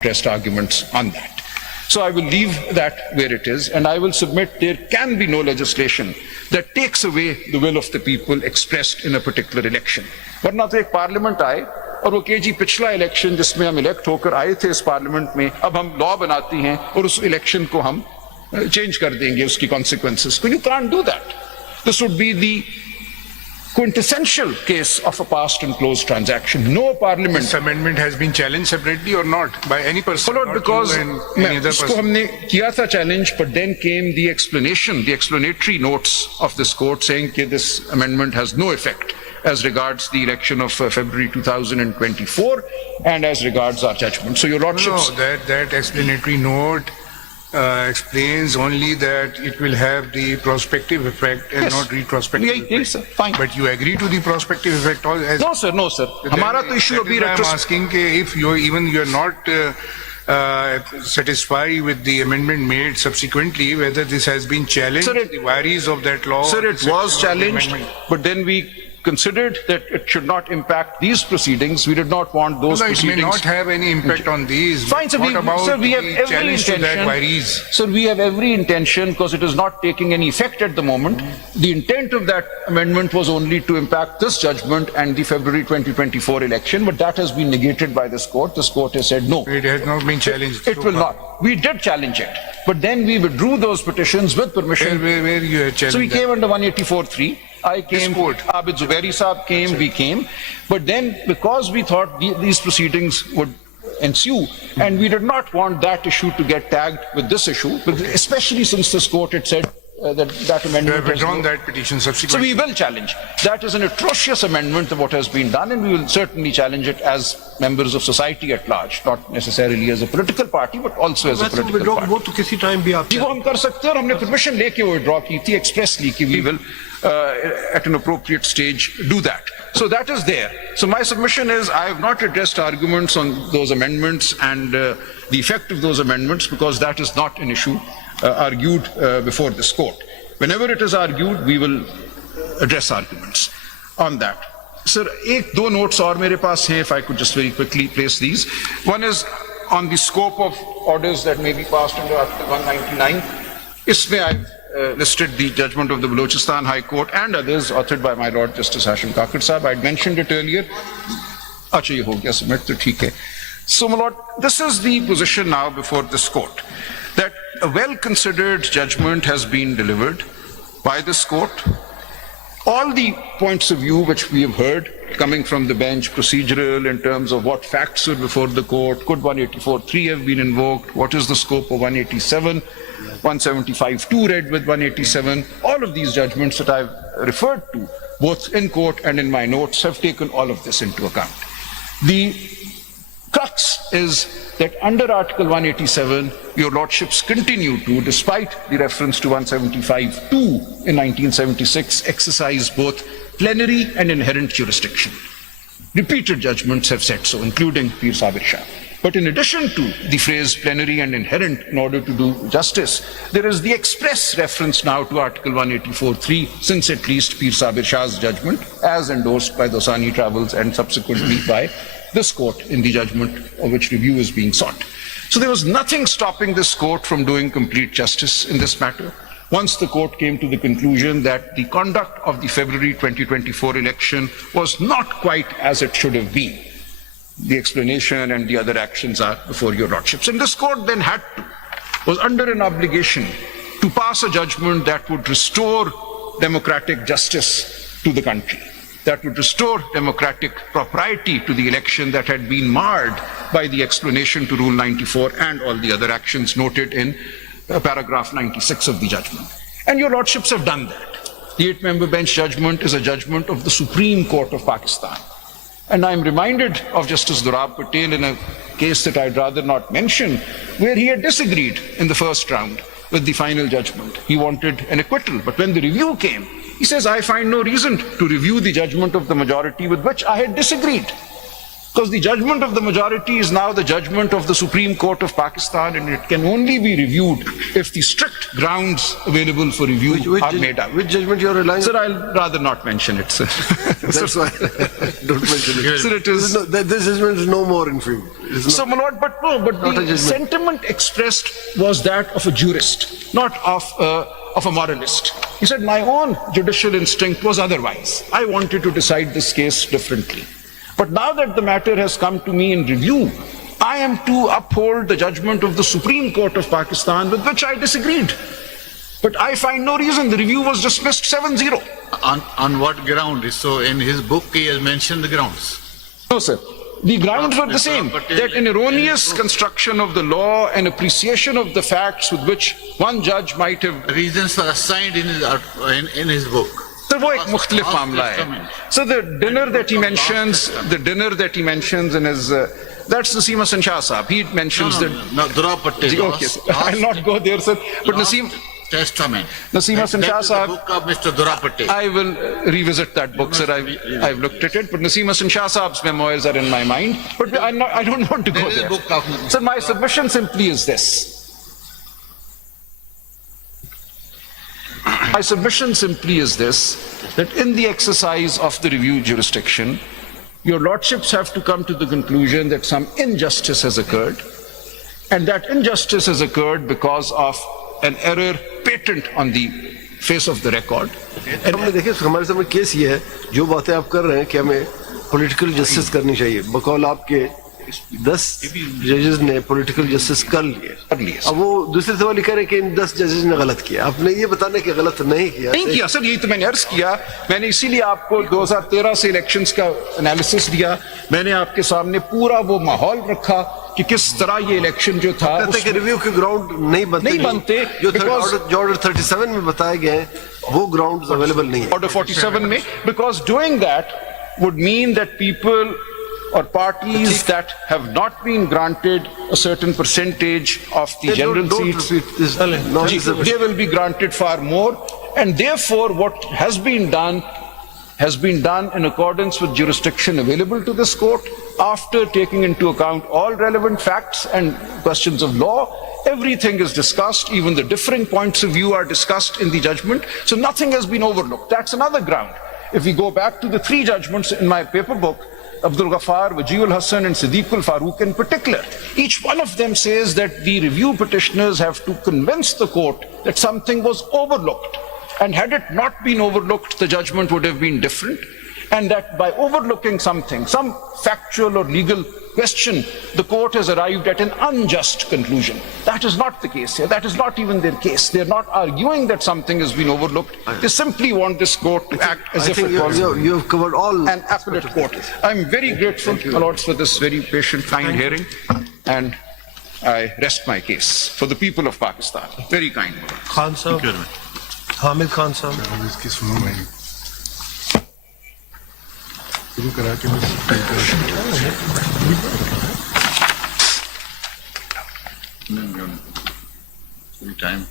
pressed arguments on that. So I will leave that where it is, and I will submit there can be no legislation that takes away the will of the people expressed in a particular election. वरना तो एक parliament आए और वो KG पिछला election जिसमें हम elect होकर आए थे इस पार्लियामेंट में, अब हम लॉ बनाती हैं और उस इलेक्शन को हम चेंज कर देंगे उसकी कॉन्सिक्वेंसेस को. You can't do that. This would be the quintessential case of a past and closed transaction. No parliament. This amendment has been challenged separately or not by any person? Followed because any other उसको person. हमने किया था challenge, but then came the explanation, the explanatory notes of this court saying that this amendment has no effect as regards the election of February 2024 and as regards our judgment. So your lordships. No, that explanatory note explains only that it will have the prospective effect and Yes. not retrospective effect. Yes, sir. Fine. But you agree to the prospective effect? As No, sir. No, sir. हमारा तो issue अभी I'm asking if you're not satisfied with the amendment made subsequently, whether this has been challenged, Sir, the vires of that law. Sir, it was challenged, but then we considered that it should not impact these proceedings. We did not want those No, it may proceedings. not have any impact on these. Fine, sir. What about Sir, we have the every challenge to that intention. vires? Sir, we have every intention, because it is not taking any effect at the moment. The intent of that amendment was only to impact this judgment and the February 2024 election, but that has been negated by this court. This court has said no. It has not been challenged. It will not. We did challenge it, but then we withdrew those petitions with permission. Where you had challenged So we that? came under 184(3). I came, court. Abid Zubairi Saab came, we came. But then, because we thought these proceedings would ensue, and we did not want that issue to get tagged with this issue, especially since this court had said that You amendment have has withdrawn no- that petition So subsequently. we will challenge. That is an atrocious amendment of what has been done, and we will certainly challenge it as members of society at large, not necessarily as a political party, but also as a वैसे political withdraw party. वो तो किसी time भी आप जी वो हम कर सकते हैं और हमने परमिशन लेके वो विड्रॉ की थी एक्सप्रेसली कि we will at an appropriate stage do that. So that is there. So my submission is I have not addressed arguments on those amendments and the effect of those amendments, because that is not an issue argued before this court. Whenever it is argued, we will address arguments on that. Sir, एक दो notes और मेरे पास हैं, if I could just very quickly place these. One is on the scope of orders that may be passed under Article 199. इसमें I've listed the judgment of the Balochistan High Court and others authored by my Lord Justice Hashim Kakar Sahab. I'd mentioned it earlier. अच्छा ये हो गया submit तो ठीक है. So my Lord, this is the position now before this court, that a well-considered judgment has been delivered by this court. All the points of view which we have heard coming from the bench, procedural in terms of what facts are before the court, could 184(3) have been invoked, what is the scope of 187, 175(2) read with 187, all of these judgments that I've referred to, both in court and in my notes, have taken all of this into account. The crux is that under Article 187, your lordships continue to, despite the reference to 175(2) in 1976, exercise both plenary and inherent jurisdiction. Repeated judgments have said so, including Peer Sabir Shah. But in addition to the phrase plenary and inherent in order to do justice, there is the express reference now to Article 184(3), since at least Peer Sabir Shah's judgment, as endorsed by Dosani Travels and subsequently by this court in the judgment of which review is being sought. So there was nothing stopping this court from doing complete justice in this matter. Once the court came to the conclusion that the conduct of the February 2024 election was not quite as it should have been. The explanation and the other actions are before your lordships. And this court then was under an obligation to pass a judgment that would restore democratic justice to the country, that would restore democratic propriety to the election that had been marred by the explanation to Rule 94 and all the other actions noted in paragraph 96 of the judgment. And your lordships have done that. The 8-member bench judgment is a judgment of the Supreme Court of Pakistan. And I'm reminded of Justice Durab Patel in a case that I'd rather not mention, where he had disagreed in the first round with the final judgment. He wanted an acquittal, but when the review came, he says, I find no reason to review the judgment of the majority with which I had disagreed. Because the judgment of the majority is now the judgment of the Supreme Court of Pakistan, and it can only be reviewed if the strict grounds available for review are made up. Which judgment you are relying on? Sir, I'll rather not mention it, sir. That's why don't mention it. Sir, it is. This judgment is no more in view. So, my lord, but no, but Not a the judgment. sentiment expressed was that of a jurist, not of a moralist. He said, my own judicial instinct was otherwise. I wanted to decide this case differently. But now that the matter has come to me in review, I am to uphold the judgment of the Supreme Court of Pakistan, with which I disagreed. But I find no reason. The review was dismissed 7-0. On what ground? So in his book he has mentioned the grounds. No, sir. The grounds were the same, that an erroneous construction of the law and appreciation of the facts with which one judge might have. Reasons were assigned in his book. Sir, वो एक मुख्तलिफ मामला है. So the dinner that he mentions in his, that's Naseem Hasan Shah Sahab. He mentions that. No, Durapatti. Okay, sir. I'll not go there, sir. But Naseem Testament. Naseem Hasan Shah That is the Sahab. book of Mr. Durapatti. I will revisit that book, sir. I've looked at it. But Naseem Hasan Shah Sahab's memoirs are in my mind. But I don't want to go There is a there. book of. Sir, my submission simply is this. My submission simply is this, that in the exercise of the review jurisdiction, your lordships have to come to the conclusion that some injustice has occurred, and that injustice has occurred because of an error patent on the face of the record. हमने देखिए हमारे सामने case ये है, जो बातें आप कर रहे हैं कि हमें पॉलिटिकल जस्टिस करनी चाहिए, बकौल आपके 10 जजेस ने पॉलिटिकल जस्टिस कर लिए. अब वो दूसरे सवाल लिखा रहे कि इन 10 जजेस ने गलत किया. आपने ये बताना कि गलत नहीं किया. नहीं किया सर, यही तो मैंने अर्ज किया. मैंने इसीलिए आपको 2013 से इलेक्शंस का एनालिसिस दिया. मैंने आपके सामने पूरा वो माहौल रखा कि किस तरह ये इलेक्शन जो था कहते हैं कि रिव्यू के ग्राउंड नहीं बनते जो ऑर्डर 37 में बताए गए हैं वो ग्राउंड्स अवेलेबल नहीं है. Order 47 में, because doing that would mean that people or parties that have not been granted a certain percentage of the general Don't seats, repeat this. No, they will be granted far more, and therefore what has been done in accordance with jurisdiction available to this court, after taking into account all relevant facts and questions of law. Everything is discussed, even the differing points of view are discussed in the judgment, so nothing has been overlooked. That's another ground. If we go back to the 3 judgments in my paper book, Abdul Ghaffar, Wajiul Hassan and Siddiqul Farooq in particular, each one of them says that the review petitioners have to convince the court that something was overlooked. And had it not been overlooked, the judgment would have been different. And that by overlooking something, some factual or legal question, the court has arrived at an unjust conclusion. That is not the case here. That is not even their case. They're not arguing that something has been overlooked. They simply want this court to act as I if think it was you have covered all an appellate court. I'm very grateful, my lords, for this very patient, kind hearing, and I rest my case for the people of Pakistan. Very kind. Khan साहब, हामिद खान साहब. इसकी सुनो मैं शुरू करा के मैं Time.